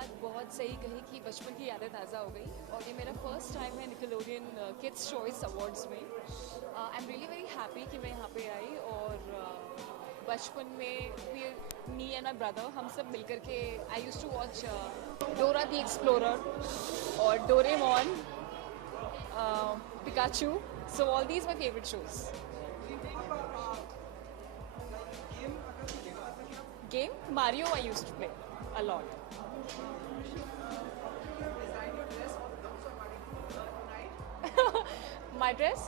बात बहुत सही कही कि बचपन की यादें ताज़ा हो गई और ये मेरा फर्स्ट टाइम है निकलोडियन किड्स चॉइस अवार्ड्स में। I am really very happy कि मैं यहाँ पे आई और बचपन में मी एंड माई ब्रदर हम सब मिलकर के I used to watch Dora the Explorer और Doraemon, Pikachu, so all these my favourite shows. Game Mario I used to play a lot. My dress,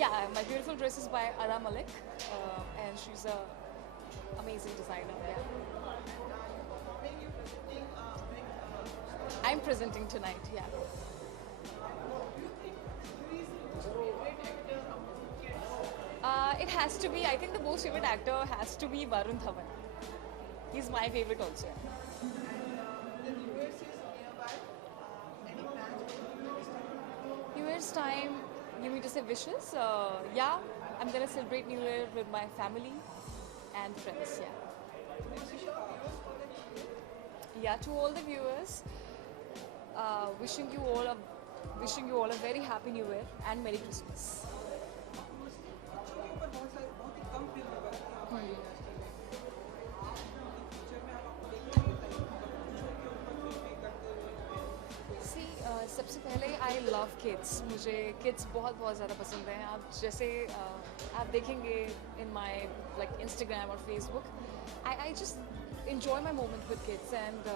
yeah, my beautiful dress is by Ada Malik, and she's a amazing designer. Yeah, I'm presenting tonight. Yeah. It has to be. I think the most favorite actor has to be Varun Dhawan. He's my favorite also. New Year's time, you mean to say wishes? Yeah, I'm gonna celebrate New Year with my family and friends. Yeah. Yeah, to all the viewers, wishing you all a very happy New Year and Merry Christmas. सबसे पहले I love kids, मुझे kids बहुत बहुत ज़्यादा पसंद हैं। आप जैसे आप देखेंगे इन माई लाइक इंस्टाग्राम और Facebook, I just enjoy my moment with kids. And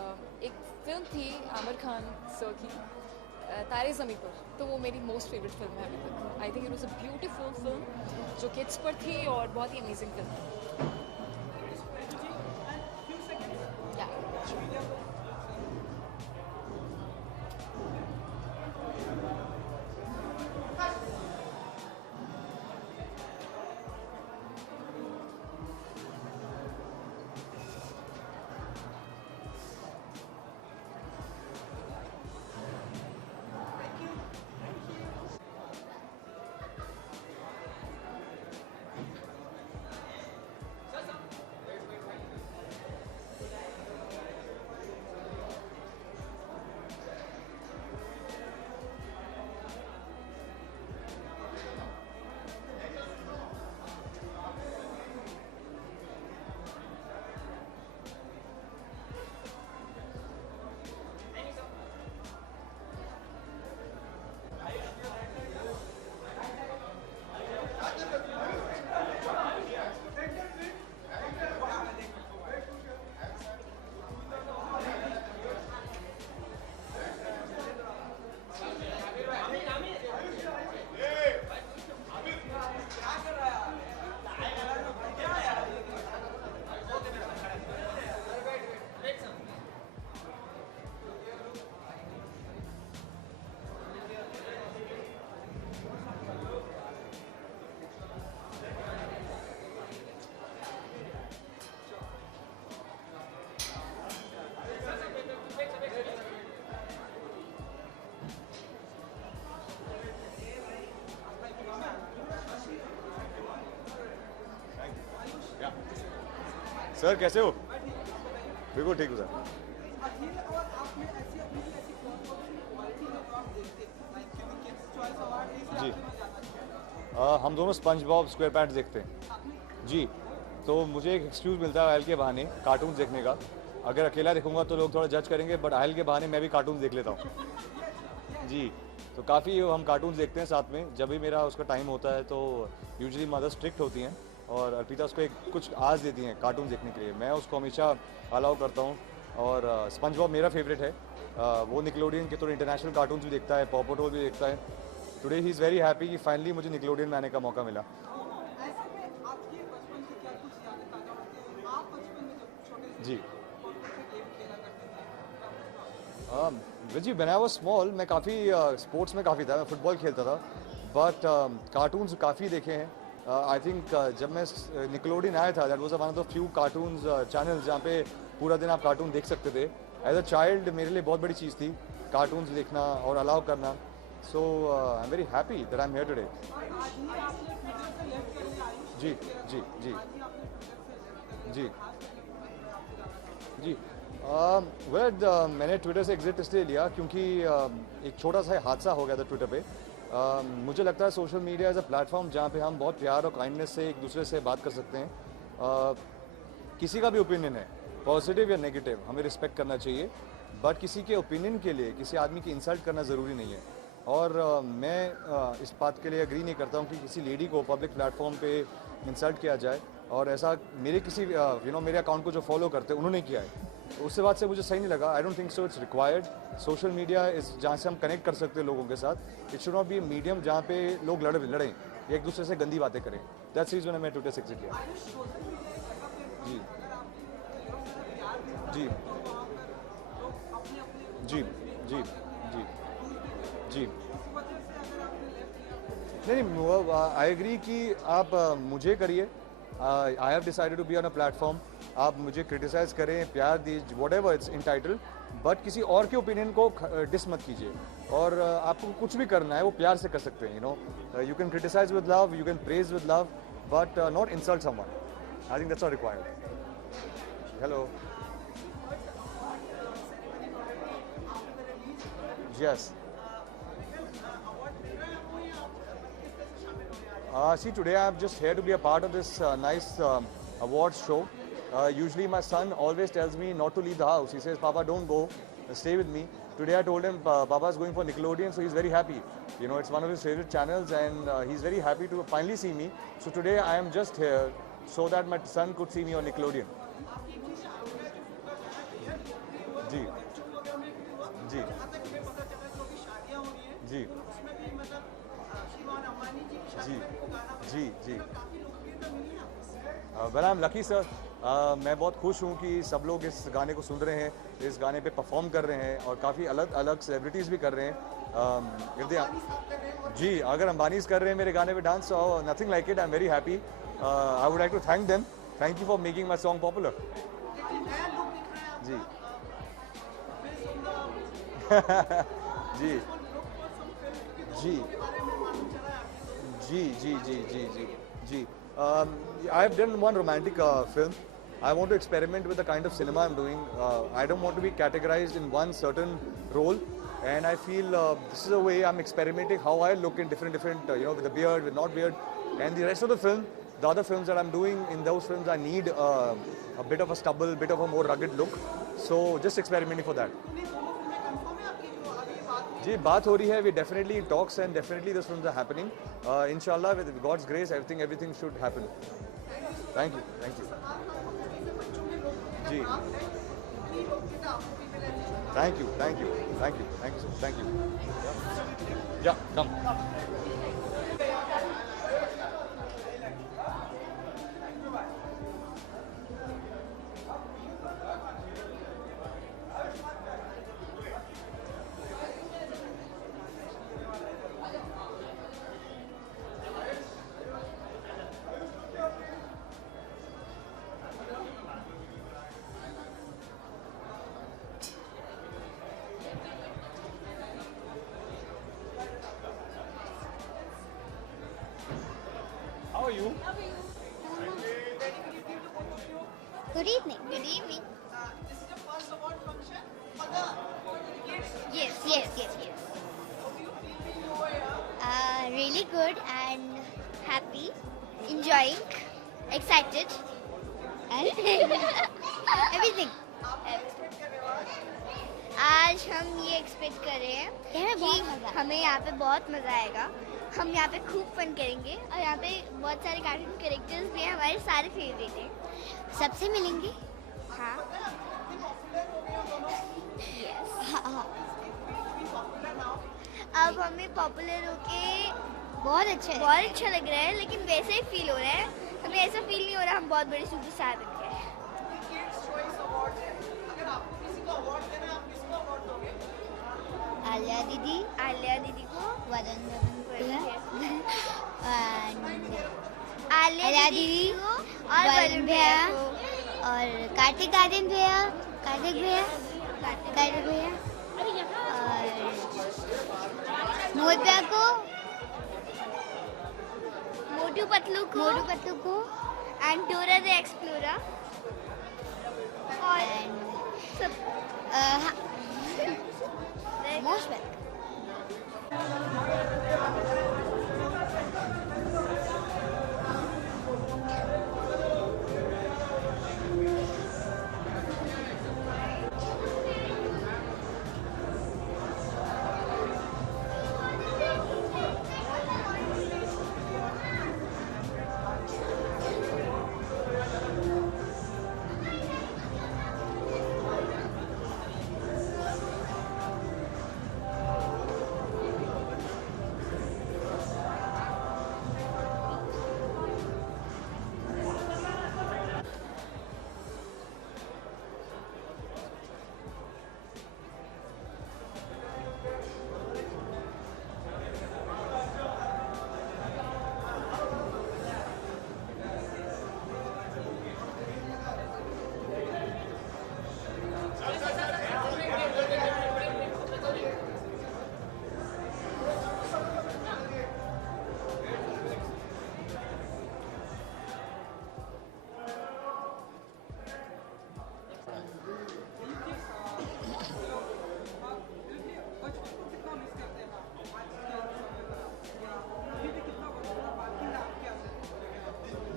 एक फिल्म थी आमिर खान सर की, तारे ज़मीं पर, तो वो मेरी मोस्ट फेवरेट फिल्म है अभी तक। I think it was a beautiful film जो किड्स पर थी और बहुत ही अमेजिंग फिल्म है। सर कैसे हो? बिल्कुल ठीक हूँ सर। जी हम दोनों स्पंज बॉब स्क्वायर पैंट्स देखते हैं जी, तो मुझे एक एक्सक्यूज़ मिलता है आयल के बहाने कार्टून देखने का। अगर अकेला देखूंगा तो लोग थोड़ा जज करेंगे, बट आयल के बहाने मैं भी कार्टून देख लेता हूँ जी। तो काफ़ी हम कार्टून देखते हैं साथ में, जब भी मेरा उसका टाइम होता है। तो यूजुअली मदर स्ट्रिक्ट होती हैं और अर्पिता उसको एक कुछ आज देती हैं कार्टून देखने के लिए, मैं उसको हमेशा अलाउ करता हूँ। और स्पंज बॉब मेरा फेवरेट है, वो निकलोडियन के थोड़े इंटरनेशनल कार्टून्स भी देखता है, पॉप पटोल भी देखता है। Today he is very happy कि फाइनली मुझे निकलोडियन में आने का मौका मिला। जी जी, व्हेन आई वाज स्मॉल मैं काफ़ी स्पोर्ट्स में काफ़ी था, मैं फुटबॉल खेलता था, बट कार्टून्स काफ़ी देखे हैं। आई थिंक जब मैं निकलोडियन आया था, that was one of the few cartoons channels जहाँ पे पूरा दिन आप कार्टून देख सकते थे। एज अ चाइल्ड मेरे लिए बहुत बड़ी चीज़ थी कार्टून्स देखना और अलाउ करना। So I am very happy that I am here today. जी जी जी जी जी मैंने ट्विटर से एग्जिट इसलिए लिया क्योंकि एक छोटा सा हादसा हो गया था ट्विटर पे। मुझे लगता है social media as a platform जहाँ पे हम बहुत प्यार और काइंडनेस से एक दूसरे से बात कर सकते हैं। किसी का भी ओपिनियन है, पॉजिटिव या नेगेटिव, हमें रिस्पेक्ट करना चाहिए, बट किसी के ओपिनियन के लिए किसी आदमी की इंसल्ट करना ज़रूरी नहीं है। और मैं इस बात के लिए एग्री नहीं करता हूँ कि किसी लेडी को पब्लिक प्लेटफॉर्म पे इंसल्ट किया जाए, और ऐसा मेरे किसी मेरे अकाउंट को जो फॉलो करते हैं उन्होंने किया है, तो उससे बात से मुझे सही नहीं लगा। I don't think so it's required. Social media इस जहाँ से हम कनेक्ट कर सकते हैं लोगों के साथ, it should not be medium जहाँ पे लोग लड़ें या एक दूसरे से गंदी बातें करें। दैट्स रीजन मैंने ट्विटर से एग्जिट किया। जी जी जी जी जी जी नहीं, आई एग्री कि आप मुझे करिए। I have decided to be on a platform. आप मुझे क्रिटिसाइज करें, प्यार दीजिए, whatever it's entitled, but किसी और के ओपिनियन को डिस मत कीजिए। और आपको कुछ भी करना है वो प्यार से कर सकते हैं। You can criticise with love, you can praise with love, but not insult someone. I think that's not required. Hello, yes. See, today I'm just here to be a part of this nice awards show. Usually my son always tells me not to leave the house. He says, Papa, don't go, stay with me. Today I told him Papa is going for Nickelodeon, so he's very happy. It's one of his favorite channels, and he's very happy to finally see me. So today I am just here so that my son could see me on Nickelodeon. जी जी जी जी जी जी well, I am lucky sir. मैं बहुत खुश हूँ कि सब लोग इस गाने को सुन रहे हैं, इस गाने पे परफॉर्म कर रहे हैं, और काफ़ी अलग अलग सेलिब्रिटीज़ भी कर रहे हैं। जी, अगर अंबानीज कर रहे हैं मेरे गाने पे dance, nothing like it. I am very happy. I would like to thank them. Thank you for making my song popular. जी जी जी जी जी जी जी जी जी I have done one romantic film. I want to experiment with the kind of cinema I'm doing. I don't want to be categorized in one certain role, and I feel this is a way I'm experimenting how I look in different with the beard, with not beard, and the rest of the film, the other films that I'm doing, in those films I need a bit of a stubble, bit of a more rugged look. So just experimenting for that. जी, बात हो रही है, we definitely talks and definitely those films are happening. Inshallah, with God's grace, everything should happen. Thank you. जी, thank you so much. Thank you. Yeah, come. How are you? Good evening. Good evening. This is the first award function for the kids. Yes. How do you feel being over here? Really good and happy, enjoying, excited, and everything. आप expect कर रहे हो आज? आज हम ये expect कर रहे हैं कि हमें यहाँ पे बहुत मज़ा आएगा। हम यहाँ पे खूब फन करेंगे, और यहाँ पे बहुत सारे कार्टून कैरेक्टर्स भी हैं, हमारे सारे फेवरेट हैं। सबसे मिलेंगे। हाँ। हाँ। अब हमें पॉपुलर होके बहुत अच्छा लग रहा है, लेकिन वैसे ही फील हो रहा है। हमें ऐसा फील नहीं हो रहा हम बहुत बड़े सुपरस्टार बन गए हैं। Kids Choice Award है। अगर आपको किसी को अवार्ड देना है, आप किसको अवार्ड दोगे? आलिया दीदी को, वरुण भैया, आलिया दीदी को, और वरुण भैया, और कार्तिक भैया, और मोहित को, मोटू पतलू को, एंड डोरा द एक्सप्लोरर, और मोस्ट वेलकम।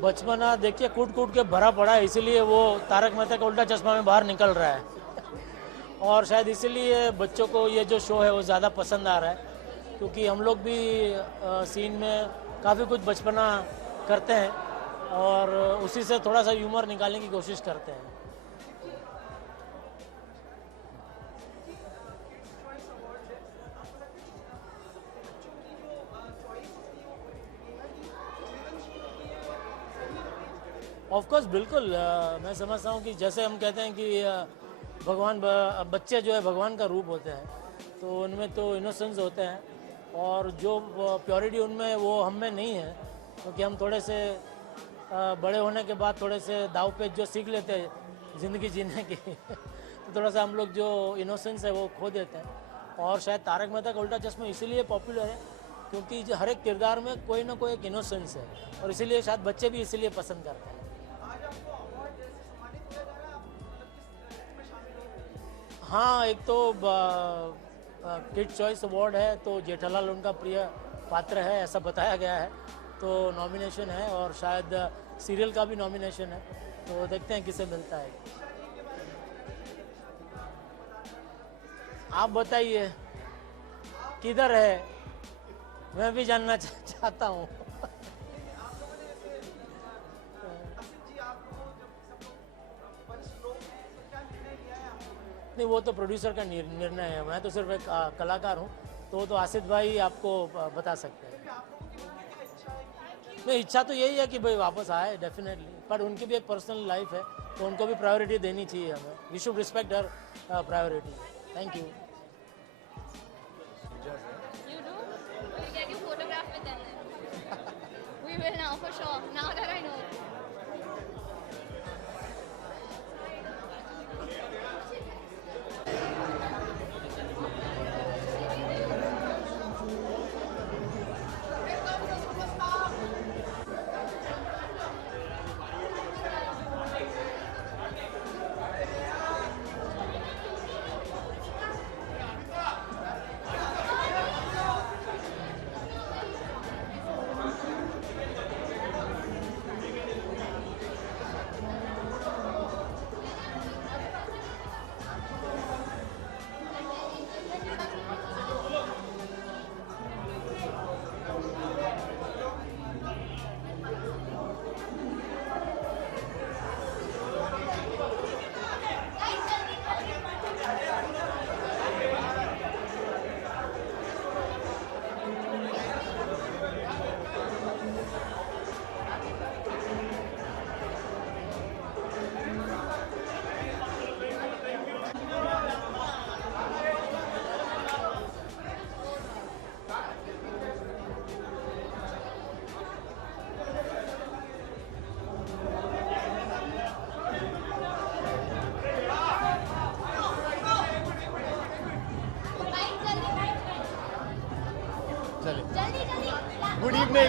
बचपना देखिए कूट कूट के भरा पड़ा है, इसीलिए वो तारक मेहता का उल्टा चश्मा में बाहर निकल रहा है और शायद इसीलिए बच्चों को ये जो शो है वो ज़्यादा पसंद आ रहा है, क्योंकि हम लोग भी सीन में काफ़ी कुछ बचपना करते हैं और उसी से थोड़ा सा ह्यूमर निकालने की कोशिश करते हैं। ऑफ कोर्स बिल्कुल, मैं समझता हूँ कि जैसे हम कहते हैं कि भगवान बच्चे जो है भगवान का रूप होते हैं, तो उनमें तो इनोसेंस होते हैं और जो प्योरिटी उनमें वो हम में नहीं है, क्योंकि हम थोड़े से बड़े होने के बाद थोड़े से दाव पे जो सीख लेते हैं ज़िंदगी जीने की तो थोड़ा सा हम लोग जो इनोसेंस है वो खो देते हैं। और शायद तारक मेहता का उल्टा चश्मा इसीलिए पॉपुलर है क्योंकि जो हर एक किरदार में कोई ना कोई एक इनोसेंस है और इसीलिए शायद बच्चे भी इसीलिए पसंद करते हैं। हाँ, एक तो किड चॉइस अवार्ड है, तो जेठालाल उनका प्रिय पात्र है ऐसा बताया गया है, तो नॉमिनेशन है और शायद सीरियल का भी नॉमिनेशन है, तो देखते हैं किसे मिलता है। आप बताइए किधर है, मैं भी जानना चाहता हूँ। नहीं, वो तो प्रोड्यूसर का निर्णय है, मैं तो सिर्फ एक कलाकार हूँ, तो वो तो आसिफ भाई आपको बता सकते हैं। नहीं, इच्छा तो यही है कि भाई वापस आए डेफिनेटली, पर उनकी भी एक पर्सनल लाइफ है, तो उनको भी प्रायोरिटी देनी चाहिए हमें। We should respect her priority. Thank you. You do? We'll get you photographed with them then. We will now for sure. Now that I know.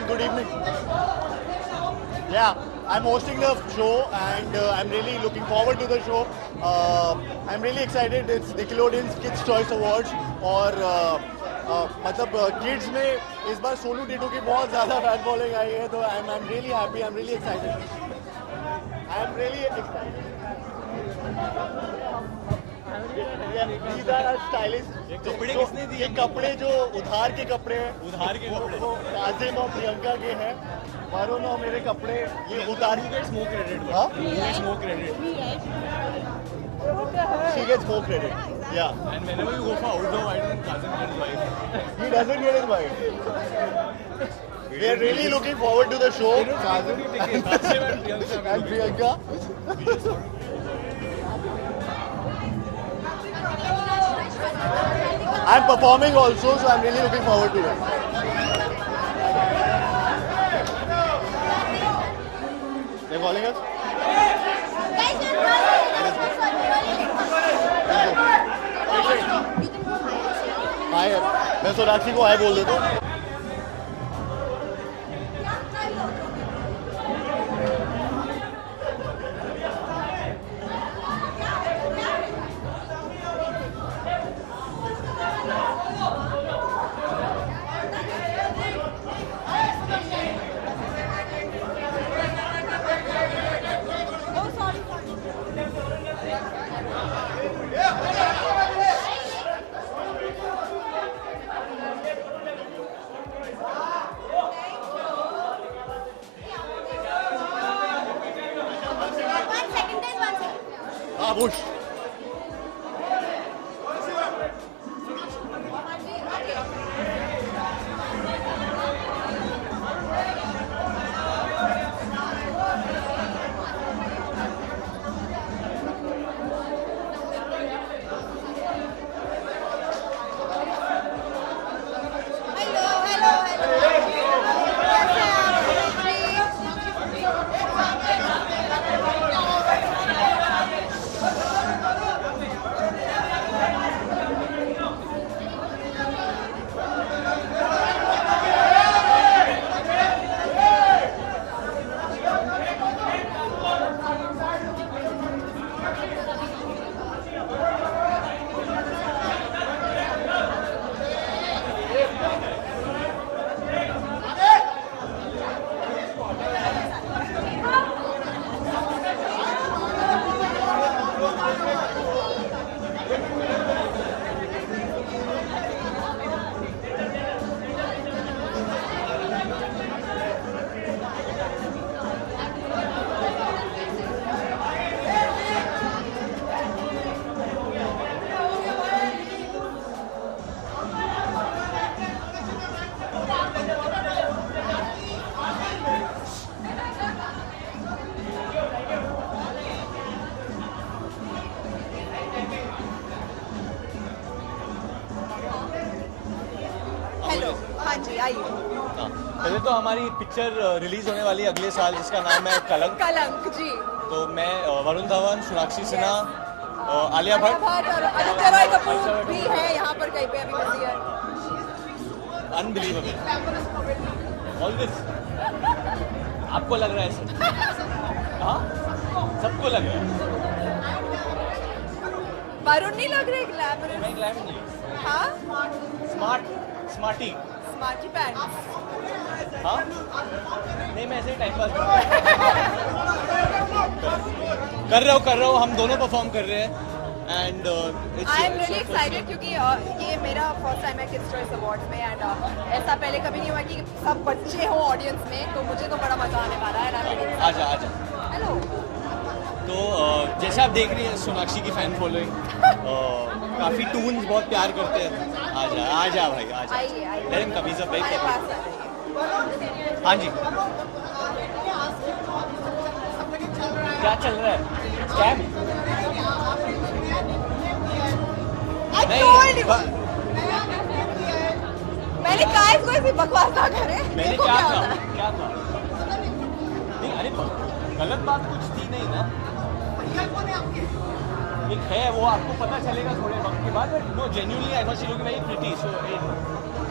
Good evening. Yeah, I'm hosting the show and I'm really looking forward to the show. I'm really excited. It's Nickelodeon's Kids Choice Awards और मतलब kids में इस बार सोनू टिटू की बहुत ज़्यादा fan following I है तो I'm really happy. I'm really excited. I'm really excited. These are our stylists. कपड़े किसने दिए? ये कपड़े जो उधार के कपड़े हैं. उधार के कपड़े? वो काजिम और प्रियंका के हैं. वरुण और मेरे कपड़े ये उधार. Smoke credit. हाँ? Smoke credit. She gets more credit. Yeah. And whenever you go for outdoor, why don't Kazim get his wife? He doesn't get his wife. We are really looking forward to the show. Kazim and Priyanka. I'm performing also, so I'm really looking forward to it. They're calling us? हाय मैं सोनाक्षी को हाय बोल देता हूँ. Bush. Hello, हाँ जी आइए. पहले तो हमारी पिक्चर रिलीज होने वाली है अगले साल जिसका नाम है कलंक. कलंक जी. तो मैं वरुण धवन, सोनाक्षी सिन्हा, आलिया भट्ट और आदित्य रॉय कपूर भी है यहाँ पर कहीं पे अभी बिजी है. अनबिलीवेबल. ऑलवेज. आपको लग रहा है ऐसा? हाँ, सबको लग रहा है. वरुण नहीं लग रहे ग्लैमरस. मैं ग्लैमर नहीं. हाँ, स्मार्टी. Smarty pants. हाँ, नहीं मैं ऐसे ही टाइम पास कर रहा हूँ. हम दोनों परफॉर्म कर रहे हैं. And I am really excited क्योंकि ये मेरा फर्स्ट टाइम है किड्स चॉइस अवार्ड्स में एंड ऐसा पहले कभी नहीं हुआ कि सब बच्चे हों ऑडियंस में, तो मुझे तो बड़ा मजा आने वाला है. आजा. हेलो. तो जैसे आप देख रही हैं सोनाक्षी की फैन फॉलोइंग, काफ़ी टून्स बहुत प्यार करते हैं. आजा भाई आजा. आइए. Let him come, he is a very हमारे पास आ जाइए. हाँ जी. क्या चल रहा है? स्कैम? नहीं, मैंने कहा इसको ऐसी बकवास ना करे. मैंने क्या कहा? नहीं, अरे गलत बात कुछ थी नहीं ना. एक है वो आपको पता चलेगा थोड़े वक्त के बाद, but no genuinely I thought she look very pretty, so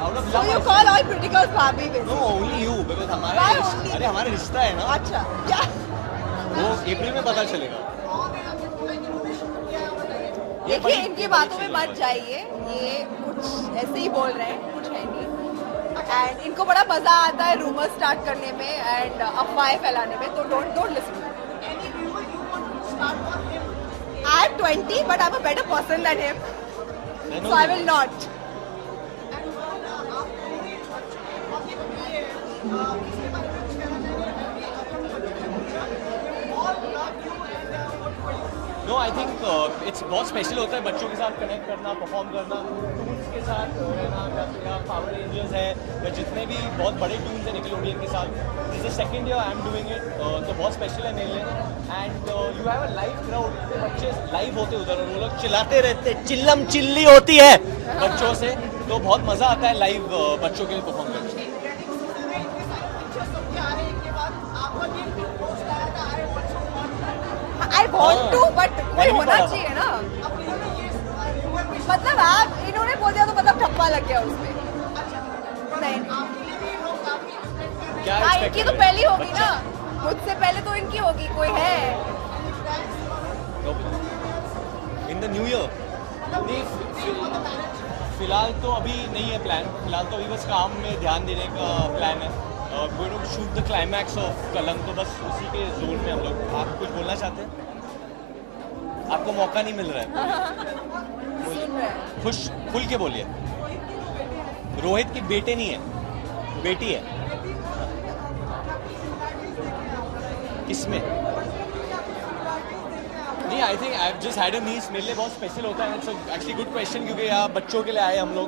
out of So love you call all pretty girls Barbie basically? No only you, because Why हमारा only? अरे हमारा रिश्ता है ना, अच्छा क्या? वो अप्रैल में पता चलेगा। देखिए इनकी बातों में मत जाइए, ये कुछ ऐसे ही बोल रहे हैं, कुछ है नहीं। एंड इनको बड़ा मजा आता है रूमर स्टार्ट करने में एंड अफवाहें फैलाने में, तो don't listen. I am 20 but I am a better person than him, so I will not. No I think it's बहुत स्पेशल होता है बच्चों के साथ कनेक्ट करना, परफॉर्म करना, टून्स के साथ रहना, या पावर रेंजर्स है, या जितने भी बहुत बड़े टून्स हैं निकलोडियन के साथ। This is second year I am doing it, तो बहुत स्पेशल है मेरे लिए। And you have a live crowd, इतने बच्चे लाइव होते उधर और वो लोग चिल्लाते रहते, चिल्लम चिल्ली होती है बच्चों से, तो बहुत मज़ा आता है लाइव बच्चों के लिए परफॉर्म करने में। आई वॉन्ट टू बट कोई होना चाहिए ना, मतलब आप इन्होंने बोल दिया तो मतलब ठप्पा लग गया उसमें। नहीं क्या हाँ, expect इनकी कर तो रहे पहली हो? होगी ना, मुझसे पहले तो इनकी होगी, कोई है इन द न्यू ईयर? नहीं, फिलहाल तो अभी नहीं है प्लान, फिलहाल तो अभी बस काम में ध्यान देने का प्लान है। Going to shoot the climax of Kalank, तो बस उसी के जोन में हम लोग। आप कुछ बोलना चाहते हैं? आपको मौका नहीं मिल रहा है, खुश खुल के बोलिए। रोहित की बेटे नहीं है, बेटी है। किसमें? नहीं, I think I just had a nice, मेरे लिए बहुत स्पेशल होता है। इट्स एक्चुअली गुड क्वेश्चन, क्योंकि यहाँ बच्चों के लिए आए हम लोग,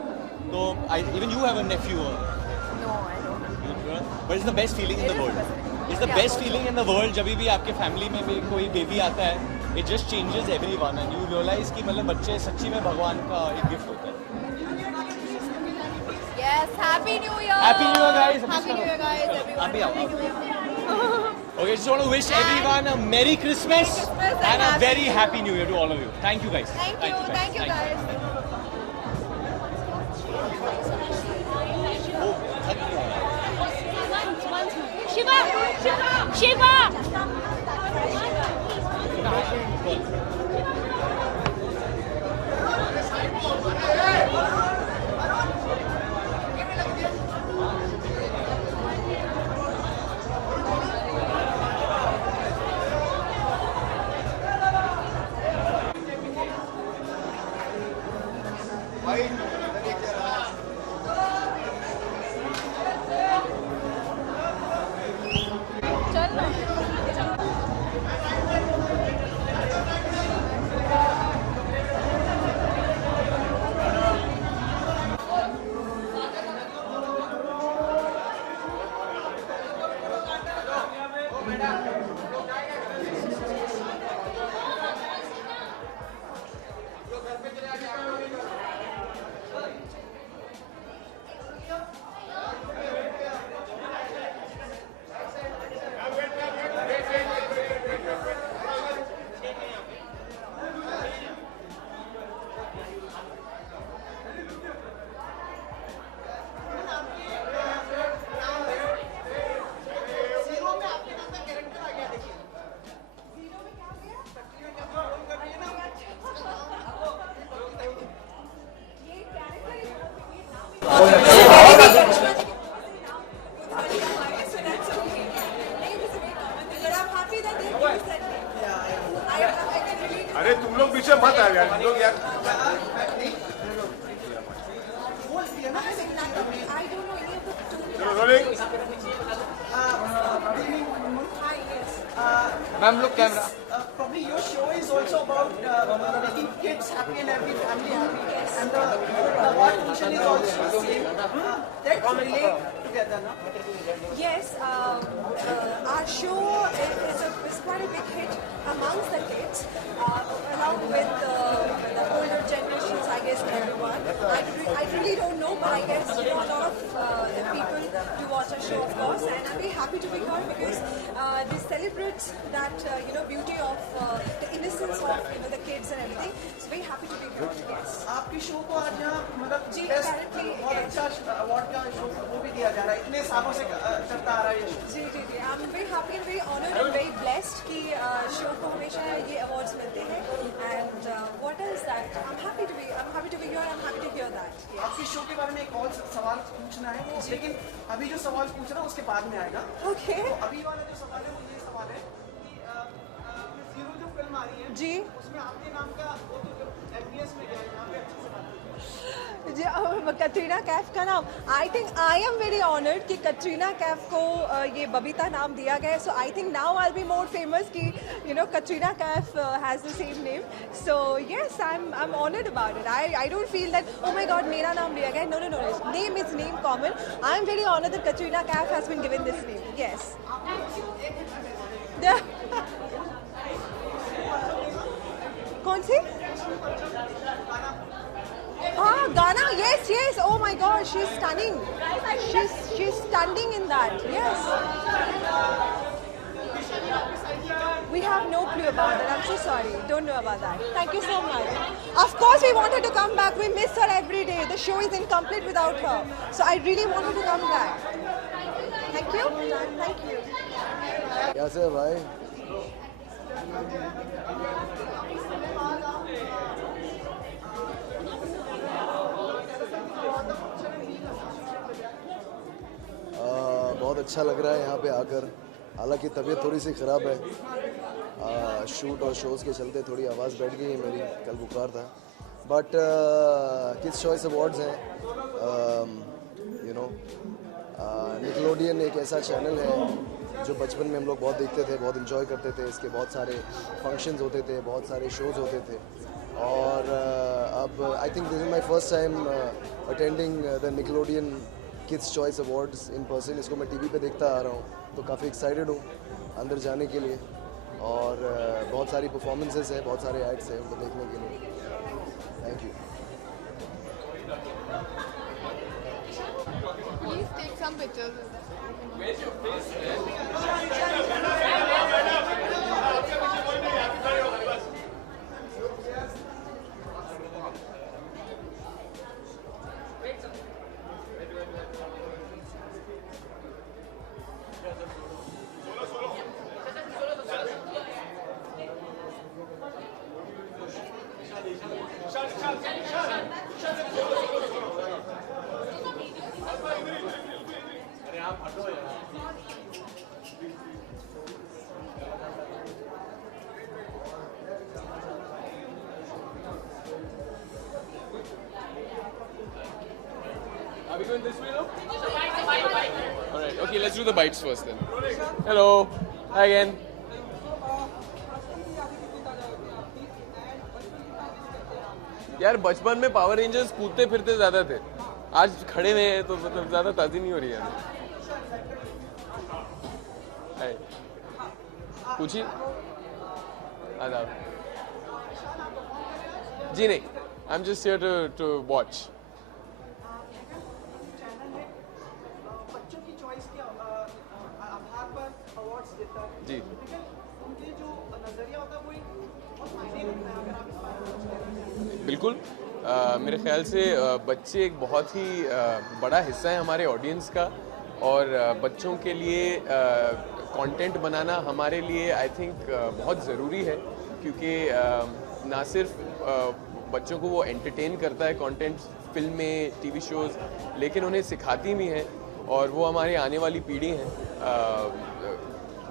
तो even you have a nephew, but it's the best feeling in the world. It's the best feeling in the world जब भी आपके फैमिली में भी कोई बेबी आता है, it just changes everyone and you realise कि मतलब बच्चे सच्ची में भगवान का एक गिफ्ट होता है। Yes, happy new year, happy new year guys, happy new year guys everyone. आप भी आओ। Okay, just want to wish everyone a Merry Christmas and a very Happy New Year to all of you. Thank you guys. Thank you guys. Oh, थक गया यार। Shiva! Shiva! अरे तुम लोग पीछे मत आ यार, तुम लोग यार। चलो रोलिंग। मैम लोग camera. Probably your show is also about making kids happy and every family happy, and the award function is also the same. That relate together, no? Yes, our show is quite a big hit amongst the kids, along with the older generations, I guess, and everyone. I really don't know, but I guess a lot of people do watch our show, of course, and I'm very happy to be here because this celebrates that beauty of the innocence of the kids and everything. So very happy to be here. Yes. आपकी show को आज यहाँ मतलब जी, best apparently, बहुत yes. अच्छा award का show वो भी दिया जा रहा है, इतने सालों से चलता आ रहा है ये शो. जी जी जी I'm very happy and very honored and very blessed कि शो को हमेशा ये अवार्ड्स मिलते हैं. And what else that I'm happy to be here. I'm happy to hear that. Yes. आपकी शो के बारे में एक और सवाल पूछना है, लेकिन अभी जो सवाल पूछ रहा हूँ उसके बाद में आएगा. Okay. तो अभी वाला जो सवाल है वो ये सवाल है कि जीरो जो फिल्म आ रही है जी. उसमें आपके नाम का वो तो एमबीएस में गया है, यहाँ पे अच्छे से बात. कटरीना कैफ का नाम आई think I am very honoured कि कटरीना कैफ को ये बबीता नाम दिया गया है. So I think now I be more famous कि Katrina Kaif has the same name. So yes I am honoured about it. I don't feel that oh my god मेरा नाम लिया गया. No no no, name is name common. I am very honoured that Katrina Kaif has been given this name. Yes. कौन सी? हाँ गाना. yes yes oh my god she's stunning. she's stunning in that. Yes. We have no clue about it. I'm so sorry. Don't know about that. Thank you so much. Of course we want her to come back. We miss her every day. The show is incomplete without her. So I really want her to come back. Thank you. Thank you. कैसे भाई? बहुत अच्छा लग रहा है यहाँ पे आकर. हालांकि तबीयत थोड़ी सी ख़राब है. शूट और शोज़ के चलते थोड़ी आवाज़ बैठ गई है मेरी. कल बुखार था. बट किड्स चॉइस अवार्ड्स हैं. निकलोडियन एक ऐसा चैनल है जो बचपन में हम लोग बहुत देखते थे, बहुत इन्जॉय करते थे. इसके बहुत सारे फंक्शंस होते थे, बहुत सारे शोज़ होते थे. और अब I think this is my first time attending the Nickelodeon kids choice awards in person. इसको मैं टीवी पे देखता आ रहा हूँ, तो काफ़ी एक्साइटेड हूँ अंदर जाने के लिए. और बहुत सारी परफॉर्मेंसेस हैं, बहुत सारे एक्ट्स हैं उनको देखने के लिए. Thank you. Please take some pictures with them. Are we going this way now? Alright, okay, let's do the bites first then. Hello. Hi again. यार बचपन में पावर रेंजर्स कूदते फिरते ज्यादा थे. आज खड़े हुए हैं तो मतलब ज्यादा ताज़ी नहीं हो रही है. हाय. पूछिए. आदाब. जी नहीं. I'm just here to watch. बच्चों की चॉइस के आधार पर अवार्ड्स देता है. जी. लेकिन उनके जो नजरिया होता है वो बहुत मायने रखता है. अगर आप इस बारे में कुछ. बिल्कुल. मेरे ख्याल से बच्चे एक बहुत ही बड़ा हिस्सा है हमारे ऑडियंस का. और बच्चों के लिए कंटेंट बनाना हमारे लिए आई थिंक बहुत ज़रूरी है. क्योंकि ना सिर्फ बच्चों को वो एंटरटेन करता है कंटेंट, फिल्में, टीवी शोज़, लेकिन उन्हें सिखाती भी हैं. और वो हमारी आने वाली पीढ़ी हैं.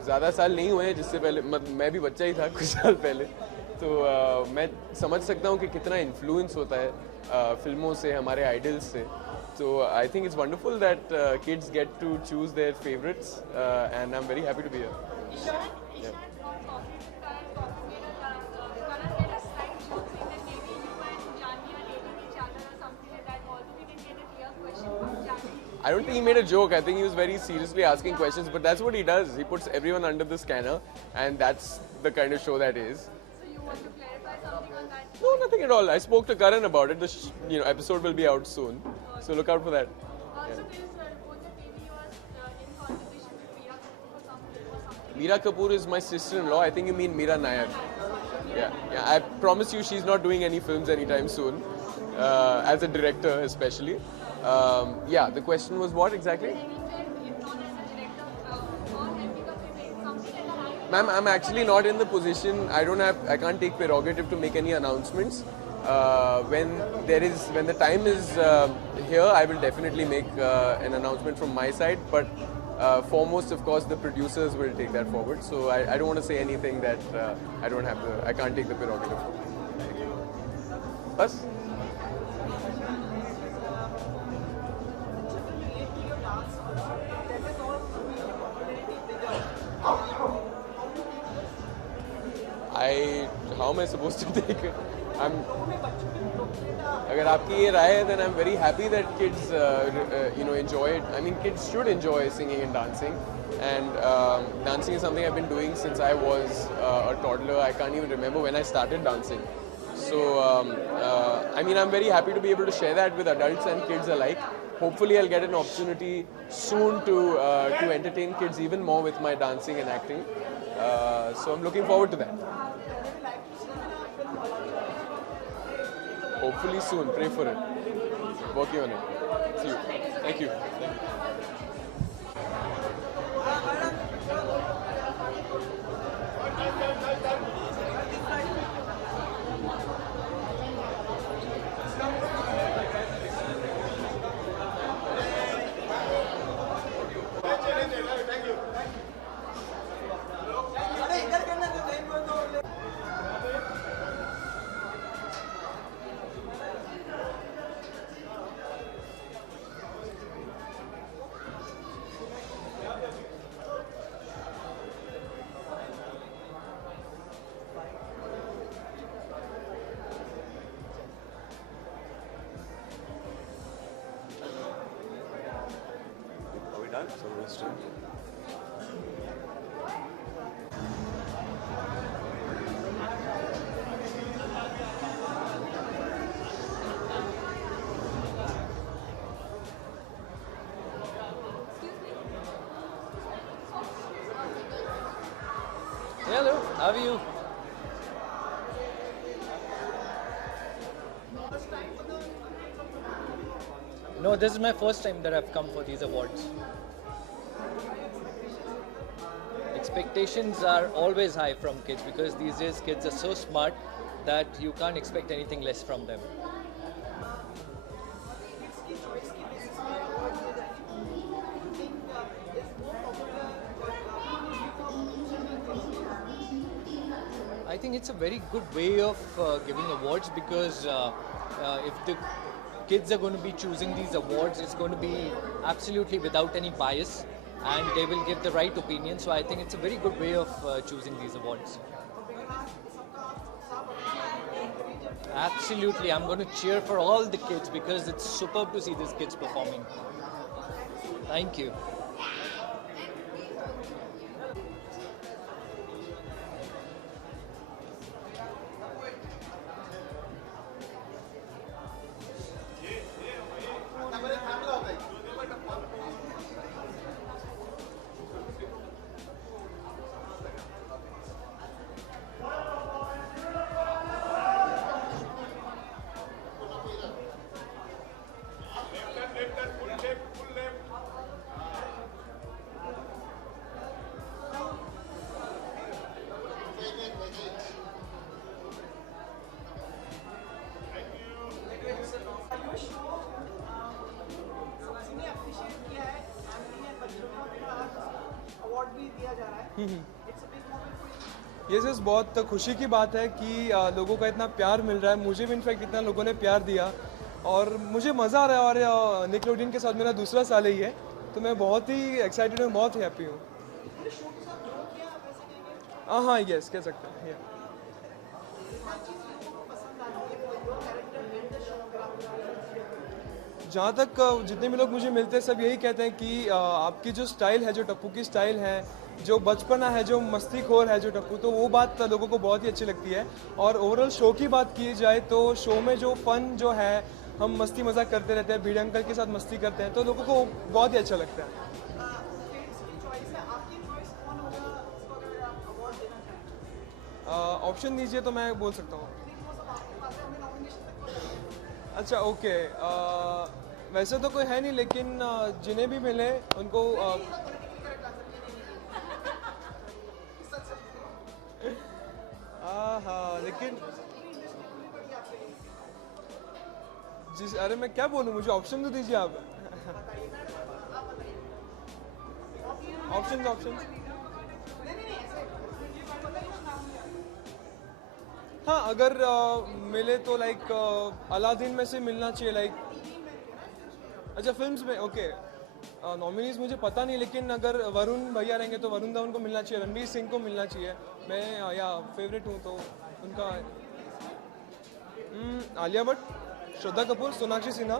ज़्यादा साल नहीं हुए हैं जिससे पहले मैं भी बच्चा ही था कुछ साल पहले. तो मैं समझ सकता हूँ कि कितना इन्फ्लुएंस होता है फिल्मों से, हमारे आइडल्स से. So I think it's wonderful that kids get to choose their favorites, and I'm very happy to be here. Yeah. I don't think he made a joke. I think he was very seriously asking questions, but that's what he does. He puts everyone under the scanner, and that's the kind of show that is. So you want to clarify something on that? No, nothing at all. I spoke to Karan about it. The episode will be out soon, so look out for that. So there is a report that maybe you are in conversation with Priya Kapoor for something. Meera Kapoor is my sister-in-law. I think you mean Meera Nair. Yeah. I promise you she's not doing any films anytime soon, as a director especially. Yeah, the question was what exactly? Ma'am, I'm actually not in the position. I can't take prerogative to make any announcements. When the time is here, I will definitely make an announcement from my side. But foremost, of course, the producers will take that forward. So I don't want to say anything that I can't take the prerogative. Bas? How am I supposed to take it? अगर आपकी ये राय है, then I'm very happy that kids enjoy it. I mean, kids should enjoy singing and dancing, and dancing is something I've been doing since I was a toddler. I can't even remember when I started dancing. So I mean, I'm very happy to be able to share that with adults and kids alike. Hopefully, I'll get an opportunity soon to entertain kids even more with my dancing and acting. So I'm looking forward to that. Hopefully soon. Pray for it. Working on it. See you. Thank you. Hello, how are you? No, this is my first time that I've come for these awards. Expectations are always high from kids because these days kids are so smart that you can't expect anything less from them. I think it's a very good way of giving awards because if the kids are going to be choosing these awards, it's going to be absolutely without any bias and they will give the right opinion. So I think it's a very good way of choosing these awards. Absolutely, I'm going to cheer for all the kids because it's superb to see these kids performing. Thank you. ये सिर्फ बहुत खुशी की बात है कि लोगों का इतना प्यार मिल रहा है. मुझे भी इनफैक्ट इतना लोगों ने प्यार दिया और मुझे मज़ा आ रहा है और निकलोडियन के साथ मेरा दूसरा साल ही है तो मैं बहुत ही एक्साइटेड हूँ, बहुत हैप्पी हूँ. हाँ यस कह सकते हैं. जहाँ तक जितने भी लोग मुझे मिलते हैं सब यही कहते हैं कि आपकी जो स्टाइल है, जो टप्पू की स्टाइल है, जो बचपना है, जो मस्तीखोर है जो टप्पू, तो वो बात लोगों को बहुत ही अच्छी लगती है. और ओवरऑल शो की बात की जाए तो शो में जो फन जो है, हम मस्ती मजाक करते रहते हैं, भिड़े अंकल के साथ मस्ती करते हैं तो लोगों को बहुत ही अच्छा लगता है. ऑप्शन दीजिए तो मैं बोल सकता हूँ। अच्छा ओके, वैसे तो कोई है नहीं, लेकिन जिन्हें भी मिले उनको हाँ, लेकिन अरे मैं क्या बोलूँ, मुझे ऑप्शन तो दीजिए आप। ऑप्शन हाँ, अगर मिले तो लाइक अलादीन में से मिलना चाहिए, लाइक अच्छा फिल्म्स में ओके। नॉमिनीज मुझे पता नहीं, लेकिन अगर वरुण भैया रहेंगे तो वरुण धवन को मिलना चाहिए, रणवीर सिंह को मिलना चाहिए। मैं या फेवरेट हूँ तो उनका Alia Bhatt, Shraddha Kapoor, Sonakshi Sinha.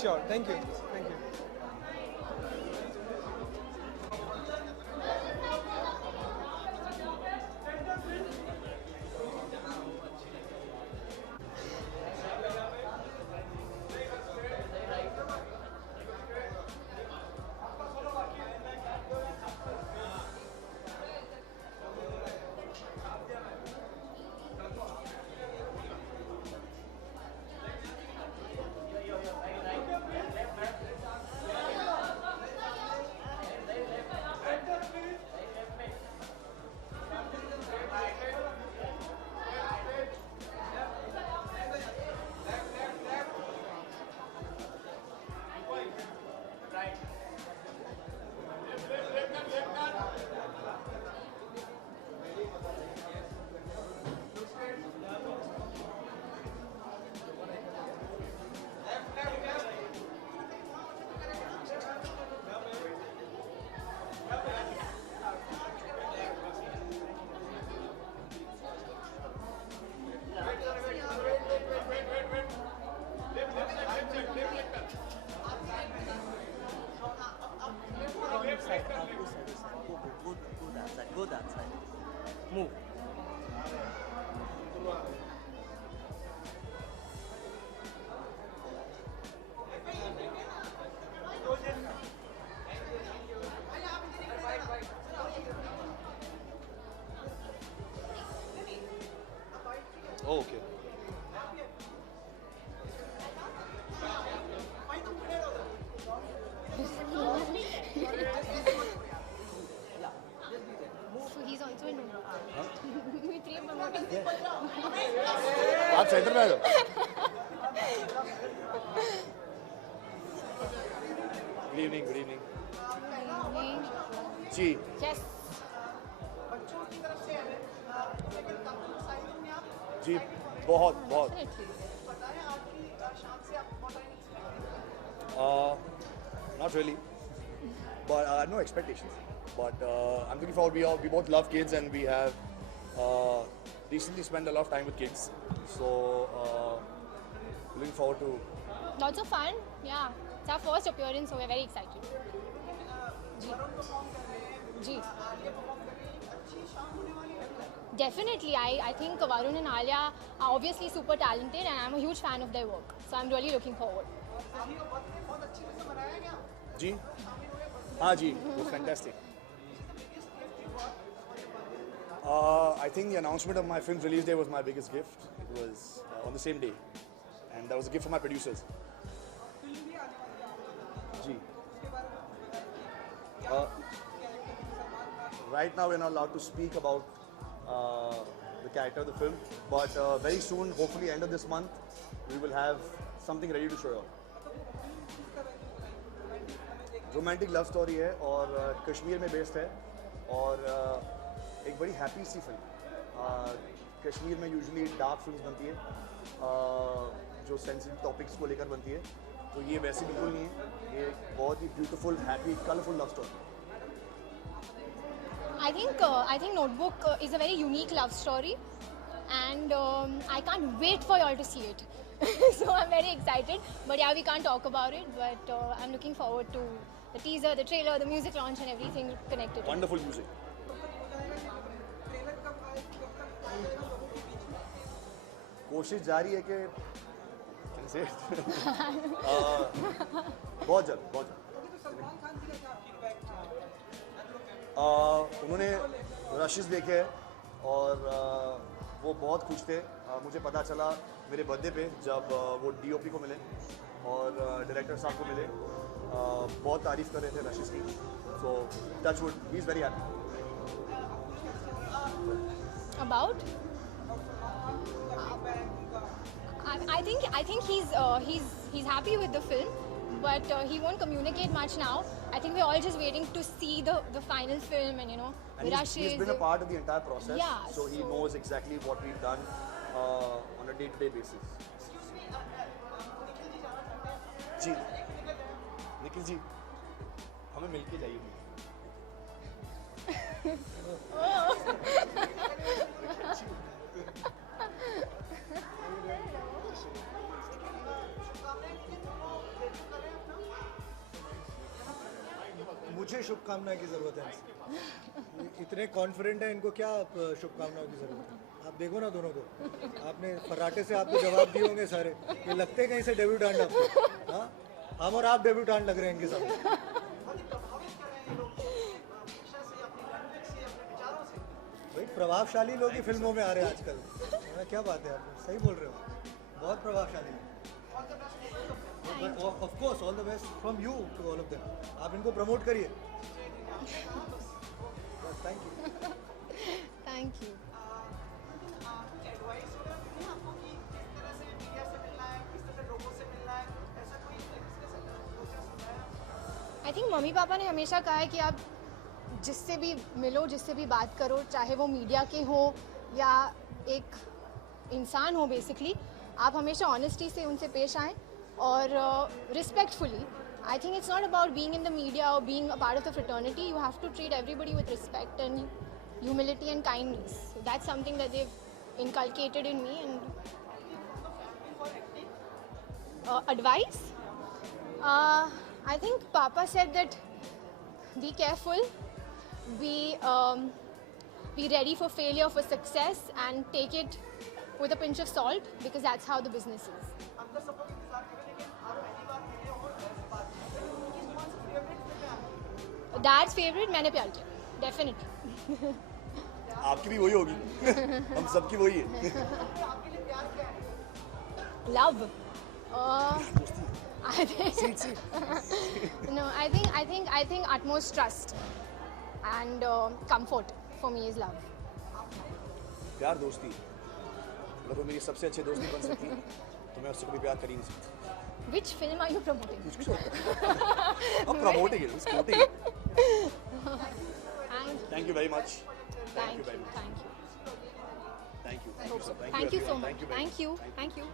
Sure, thank you. Go that side. Move. Oh, okay. So he's also in आप सेंटर में आ जाओ। Good evening. जी। Yes. जी, बहुत। Not really, but no expectations. But I'm looking forward. We both love kids, and we have recently spent a lot of time with kids. So looking forward to. Lots of fun. Yeah, it's our first appearance, so we're very excited. Ji. Definitely, I think Varun and Alia are obviously super talented, and I'm a huge fan of their work. So I'm really looking forward. जी, हाँ जी, it was fantastic. I think the announcement of my film's release day was my biggest gift. It was on the same day, and that was a gift for my producers. जी. Right now we're not allowed to speak about the character of the film, but very soon, hopefully end of this month, we will have something ready to show you all. Romantic love story है और कश्मीर में based है और एक बड़ी happy सी film. Kashmir में usually dark films बनती है जो सेंसिटिव टॉपिक्स को लेकर बनती है, तो ये वैसे बिल्कुल नहीं है, ये बहुत ही beautiful, happy, colourful love story. I think Notebook is a very unique love story, and I can't wait for y'all to see it. So I'm very excited. But yeah, we can't talk about it. But I'm looking forward to the teaser, the trailer, the music launch, and everything connected. Wonderful music. कोशिश जारी है कि बहुत जल्द। उन्होंने रशिस देखे हैं और वो बहुत खुश थे। मुझे पता चला मेरे बर्थडे पे जब वो DOP को मिले और डायरेक्टर साहब को मिले, बहुत तारीफ़ कर रहे थे रशिस की। सो touch wood, he is very happy. About? I think he's happy with the film, but he won't communicate much now. I think we're all just waiting to see the final film, and And he's been a part of the entire process, Yeah, so he knows exactly what we've done on a day-to-day basis. जी, निखिल जी, हमें मिलके जाइए। मुझे शुभकामना की ज़रूरत है। इतने confident है, इनको क्या शुभकामनाओं की ज़रूरत है? आप देखो ना दोनों को, आपने फर्राटे से आपको जवाब दिए होंगे सारे। ये लगते हैं कहीं से डेब्यूटेंट आपको? हाँ, हम और आप डेब्यूटेंट लग रहे हैं इनके सामने। भाई प्रभावशाली लोग ही फिल्मों में आ रहे हैं आजकल। क्या बात है, आप सही बोल रहे हो, बहुत प्रभावशाली है। But of course, all the best from you to all of them. आप इनको प्रमोट करिए। Thank you. Thank you. I think mummy papa ने हमेशा कहा है कि आप जिससे भी मिलो, जिससे भी बात करो, चाहे वो मीडिया के हो या एक इंसान हो, बेसिकली आप हमेशा ऑनेस्टी से उनसे पेश आएँ और respectfully. I think it's not about being in the media or being a part of the fraternity. You have to treat everybody with respect and humility and kindness. So that's something that they've inculcated in me. And advice? I think Papa said that be careful, be ready for failure, for success, and take it with a pinch of salt, because that's how the business is. Dad's favorite, मैंने प्यार किया, definitely. आपकी भी वही होगी। हम सबकी वही है। Love. I think no. I think utmost trust and comfort for me is love. प्यार दोस्ती। अगर वो मेरी सबसे अच्छी दोस्ती बन सकती तो मैं उससे कभी प्यार कर ही नहीं सकता। Which film are you promoting? कुछ भी होता है। अब promoting it, supporting it. Thank you very much. Thank you very much. Thank you. Thank you so much. Thank you. Thank you. Thank you.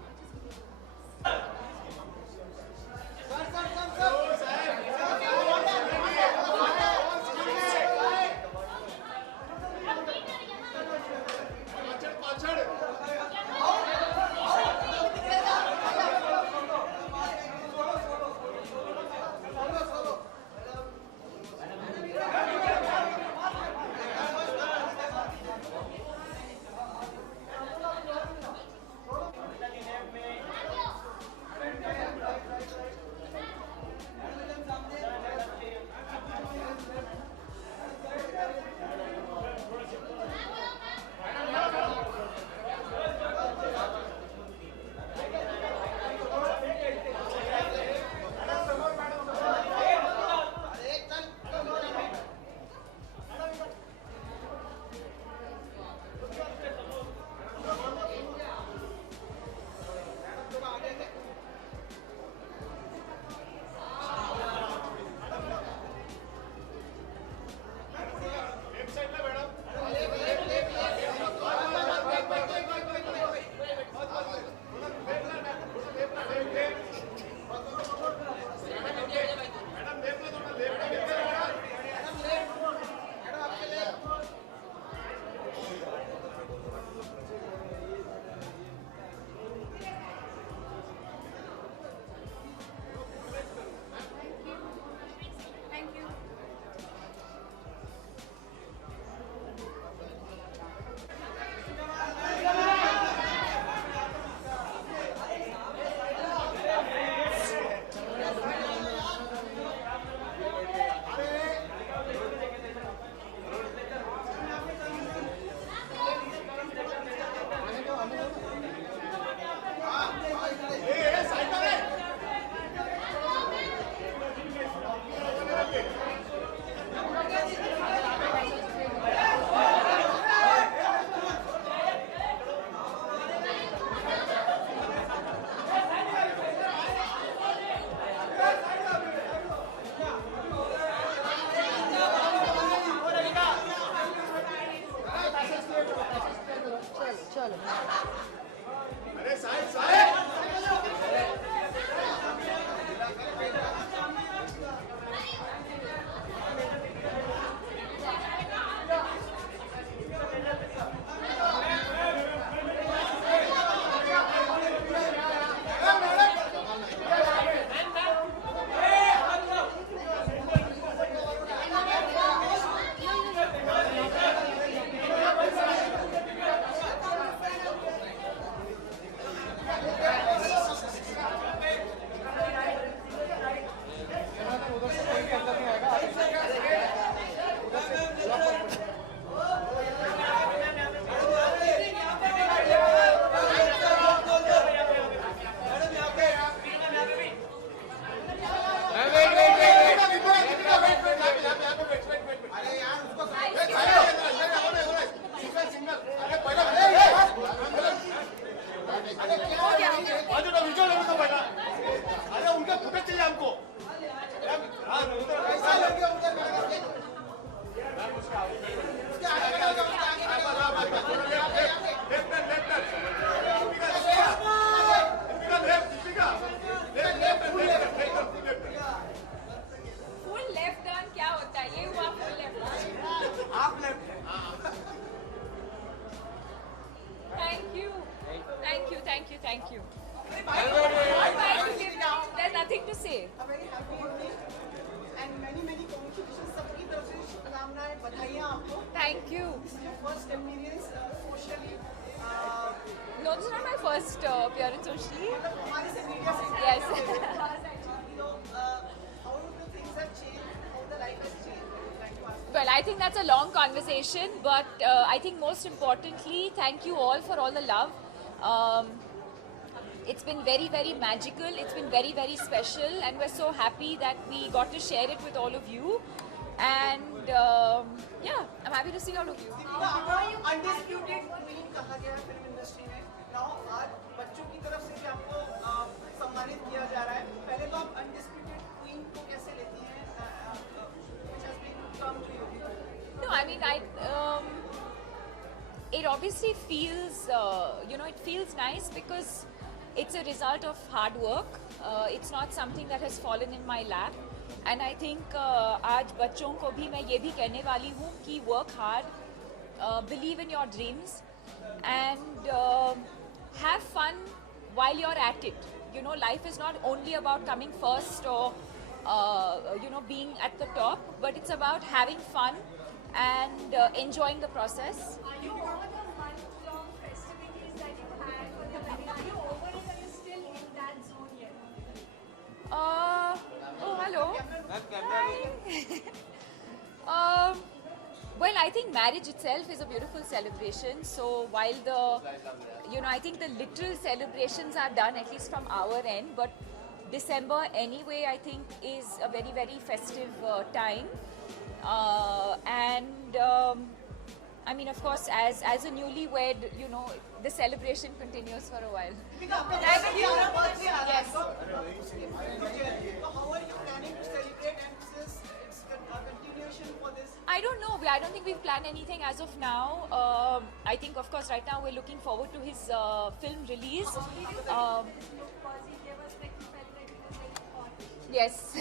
आपको. Thank you. This is your first appearance socially. No, this is not my first appearance socially. मतलब हमारे से media से. Yes. You know, how the things have changed, how the life has changed. I would like to ask. Well, I think that's a long conversation, but I think most importantly, thank you all for all the love. It's been very, very magical. It's been very, very special, and we're so happy that we got to share it with all of you. And yeah, I'm happy to see all of you. आपको undisputed queen कहा गया है film industry में. Now आज बच्चों की तरफ से भी आपको सम्मानित किया जा रहा है. पहले तो आप अनडिस्प्यूटेड क्वीन को कैसे लेती हैं? Which has been come to you. No, I mean, it obviously feels, it feels nice because it's a result of hard work. It's not something that has fallen in my lap. And I think आज बच्चों को भी मैं ये भी कहने वाली हूँ कि work hard, believe in your dreams, and have fun while you're at it. You know, life is not only about coming first or being at the top, but it's about having fun and enjoying the process. Are you over the month-long festivities that you had for the wedding? Are you over it, or are you still in that zone yet? Oh, hello. Hi. Well, I think marriage itself is a beautiful celebration. So while I think the literal celebrations are done, at least from our end, but December anyway, I think is a very, very festive time. I mean, of course, as a newlywed, the celebration continues for a while. Yes. So how are you planning to celebrate, and it's a continuation for this? I don't know. I don't think we've planned anything as of now. I think, of course, right now we're looking forward to his film release. Yes,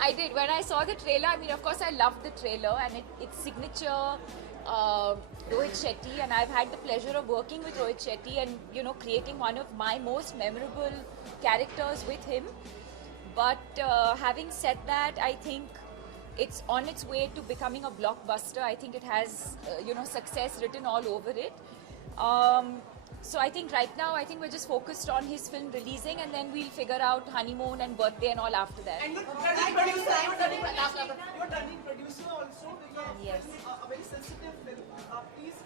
I did. When I saw the trailer, I mean, of course, I loved the trailer, and it's signature Rohit Shetty, and I've had the pleasure of working with Rohit Shetty and, creating one of my most memorable characters with him. But having said that, I think it's on its way to becoming a blockbuster. I think it has, success written all over it. So I think right now, we're just focused on his film releasing, and then we'll figure out honeymoon and birthday and all after that. And you're turning producer also, because Yes. a very sensitive film. Please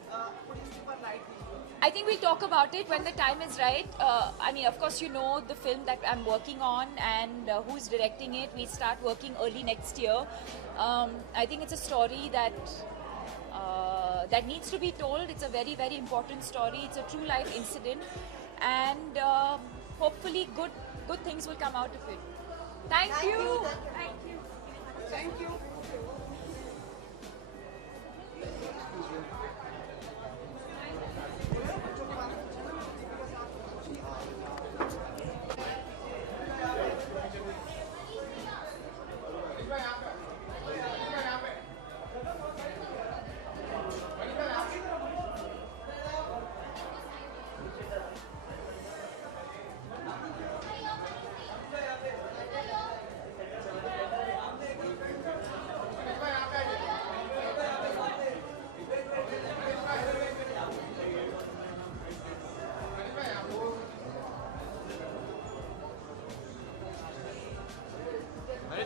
put his super light. I think we'll talk about it when the time is right. I mean, of course, the film that I'm working on and who's directing it. We start working early next year. I think it's a story that needs to be told. It's a very, very important story. It's a true life incident, and hopefully good things will come out of it. Thank you. Thank you.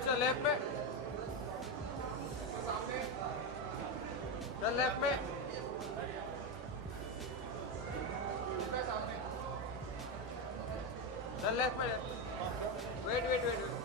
चल left पे, चल left पे, चल left पे, wait wait wait wait.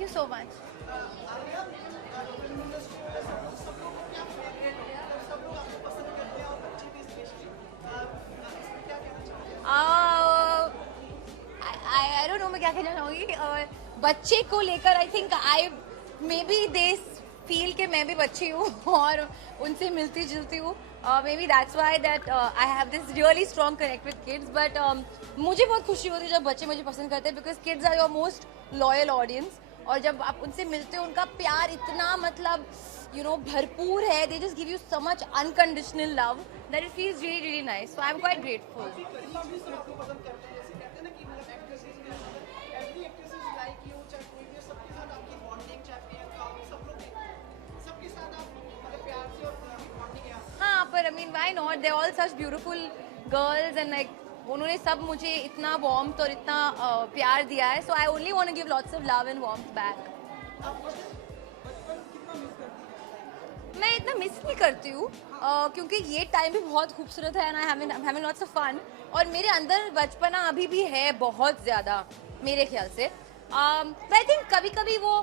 Thank you so much. I don't know मैं क्या कहना चाहूँगी. बच्चे को लेकर I think maybe they feel कि मैं भी बच्ची हूँ और उनसे मिलती जुलती हूँ. Maybe that's why that I have this really strong connect with kids. But मुझे बहुत खुशी होती है जब बच्चे मुझे पसंद करते हैं because kids are your most loyal audience. और जब आप उनसे मिलते हो उनका प्यार इतना मतलब भरपूर है. They just give you so much unconditional love that it feels really really nice. So I'm quite grateful. हाँ पर I mean why not? They're all such beautiful girls and like उन्होंने सब मुझे इतना warmth और इतना प्यार दिया है. So I only want to give lots of love and warmth back. मैं इतना मिस नहीं करती हूँ क्योंकि ये टाइम भी बहुत खूबसूरत है and I'm having lots of fun. और मेरे अंदर बचपना अभी भी है बहुत ज़्यादा मेरे ख्याल से. But I think कभी-कभी वो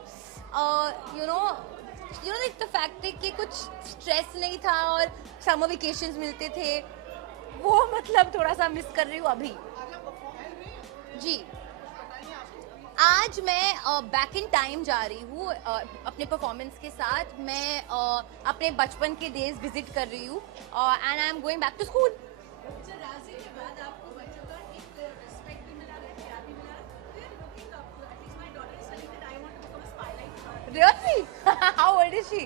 the fact कि कुछ स्ट्रेस नहीं था और समर वेकेशंस मिलते थे वो मतलब थोड़ा सा मिस कर रही हूँ अभी. जी आज मैं बैक इन टाइम जा रही हूँ अपने परफॉर्मेंस के साथ. मैं अपने बचपन के डेज विजिट कर रही हूँ and I am going back to school. Really? How old is she?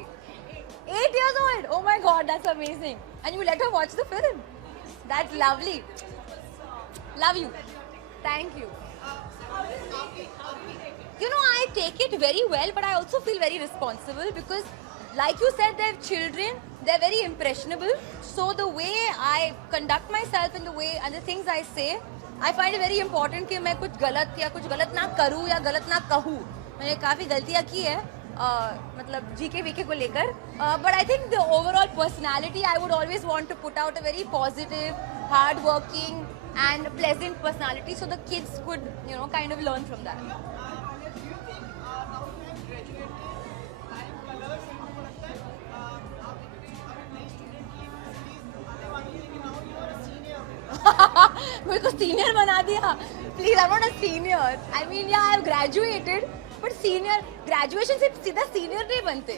8 years old. Oh my God, that's amazing. And you let her watch the film. That's lovely. Love you. Thank you. I take it very well, but I also feel very responsible because, like you said, they're children. They're very impressionable. So the way I conduct myself and the way and the things I say, I find it very important कि मैं कुछ गलत ना करूँ या गलत ना कहूँ. मैंने काफ़ी गलतियाँ की है मतलब जीके वीके को लेकर. But I think the overall personality, I would always want to put out a very positive, hard-working and pleasant personality so the kids could, kind of learn from that. मेरे को senior बना दिया. Please, I'm not a senior. I mean, yeah, I've graduated, but senior graduation से सीधा senior नहीं बनते.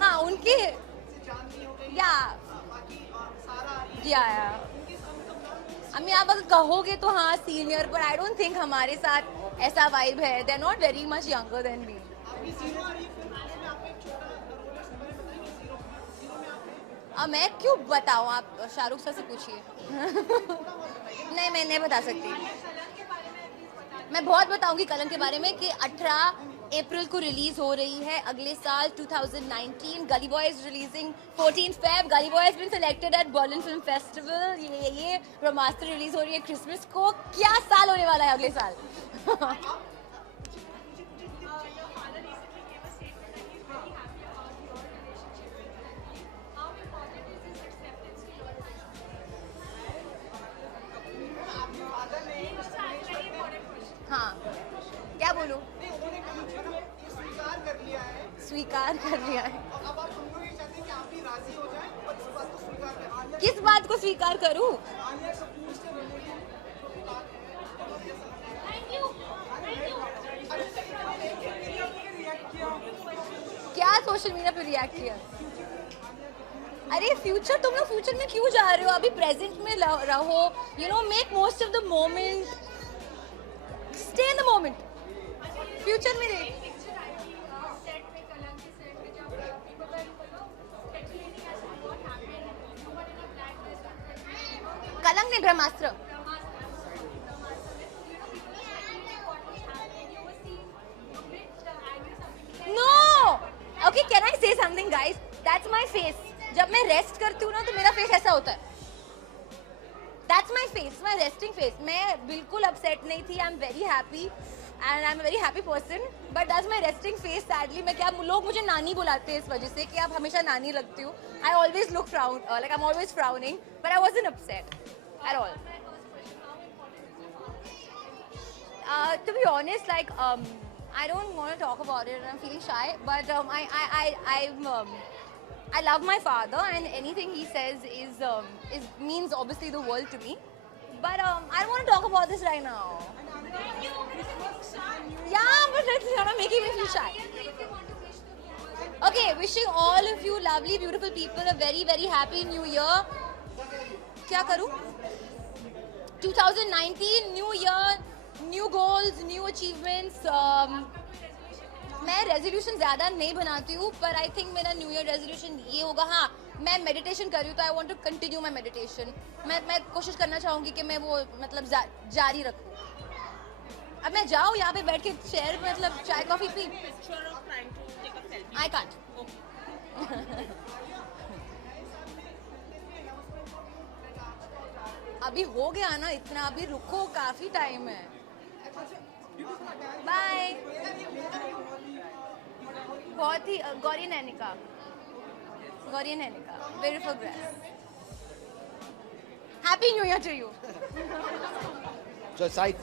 हाँ, उनके I mean, आप अगर कहोगे तो हाँ senior, but I don't think हमारे साथ ऐसा vibe है. They're not very much younger than me. मैं क्यों बताऊँ, आप शाहरुख सर से पूछिए. नहीं, मैं नहीं बता सकती. मैं बहुत बताऊंगी कलंक के बारे में कि 18 अप्रैल को रिलीज हो रही है अगले साल 2019. Gully Boy is releasing 14 Feb. Gully Boy has been selected at Berlin film festival. ये ब्रह्मास्त्र रिलीज हो रही है क्रिसमस को. क्या साल होने वाला है अगले साल. हाँ, क्या बोलूं? स्वीकार कर लिया है. किस बात को स्वीकार करूं? क्या सोशल मीडिया पे रिएक्ट किया? अरे फ्यूचर, तुम लोग फ्यूचर में क्यों जा रहे हो? अभी प्रेजेंट में रहो. Make most of the moment. Stay in the moment. Future में नहीं. कलंक नहीं, ब्रह्मास्त्र. No. Okay, can I say something, guys? That's my face. जब मैं रेस्ट करती हूँ ना तो मेरा फेस ऐसा होता है. That's my face, my resting face. मैं बिल्कुल upset नहीं थी. I'm very happy and I'm a very happy person. But that's my resting face. Sadly, लोग मुझे नानी बुलाते हैं इस वजह से कि आप हमेशा नानी लगती हो. I always look like I'm always frowning, but I wasn't upset at all. To be honest, I don't want to talk about it and I'm feeling shy, but I love my father and anything he says is means obviously the world to me. But I don't want to talk about this right now. Yeah, but it's not making me feel shy. Okay, wishing all of you lovely, beautiful people a very, very happy new year. क्या करूँ? 2019, new year, new goals, new achievements. मैं resolution ज़्यादा नहीं बनाती हूँ, पर I think मेरा new year resolution ये होगा. हाँ, मैं मेडिटेशन कर रही हूँ तो I want to continue my meditation. मैं कोशिश करना चाहूँगी कि मैं वो मतलब जारी रखूँ. अब मैं जाऊँ यहाँ पे बैठ के चेयर पे मतलब चाय कॉफी पी. I can't. अभी हो गया ना इतना, अभी रुको, काफी टाइम है. बाय. बहुत ही Gauri Nainika, beautiful grass. Happy new year to you. Side